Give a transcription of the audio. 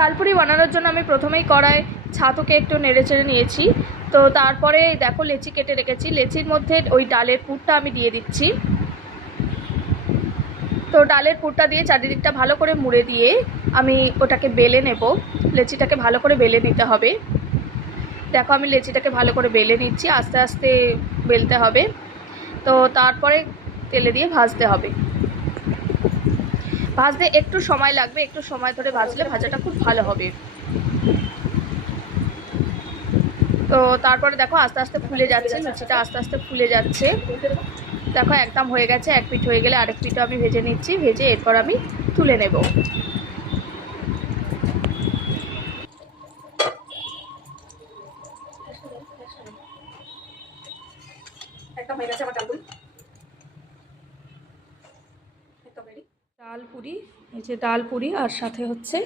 ডালপুরি বানানোর জন্য আমি প্রথমেই কড়াই ছাতুকে একটু নেড়ে চেড়ে নিয়েছি। তো তারপরে দেখো লেচি কেটে রেখেছি, লেচির মধ্যে ওই ডালের পুরটা আমি দিয়ে দিচ্ছি। তো ডালের পুরটা দিয়ে চারিদিকটা ভালো করে মুড়ে দিয়ে আমি ওটাকে বেলে নেব। লেচিটাকে ভালো করে বেলে নিতে হবে। দেখো আমি লেচিটাকে ভালো করে বেলে নিচ্ছি, আস্তে আস্তে বেলতে হবে। তো তারপরে তেলে দিয়ে ভাজতে হবে। ভাজতে একটু সময় লাগবে, একটু সময় ধরে ভাজলে ভাজাটা খুব ভালো হবে। তো তারপরে দেখো আস্তে আস্তে ফুলে যাচ্ছে, লুচিটা আস্তে আস্তে ফুলে যাচ্ছে। দেখো একদম হয়ে গেছে, এক পিঠ হয়ে গেলে আরেক পিঠও আমি ভেজে নিচ্ছি, ভেজে এরপর আমি তুলে নেব। একদম হয়ে গেছে আমার ডালপুরি। ডালপুরি, এই যে ডালপুরি আর সাথে হচ্ছে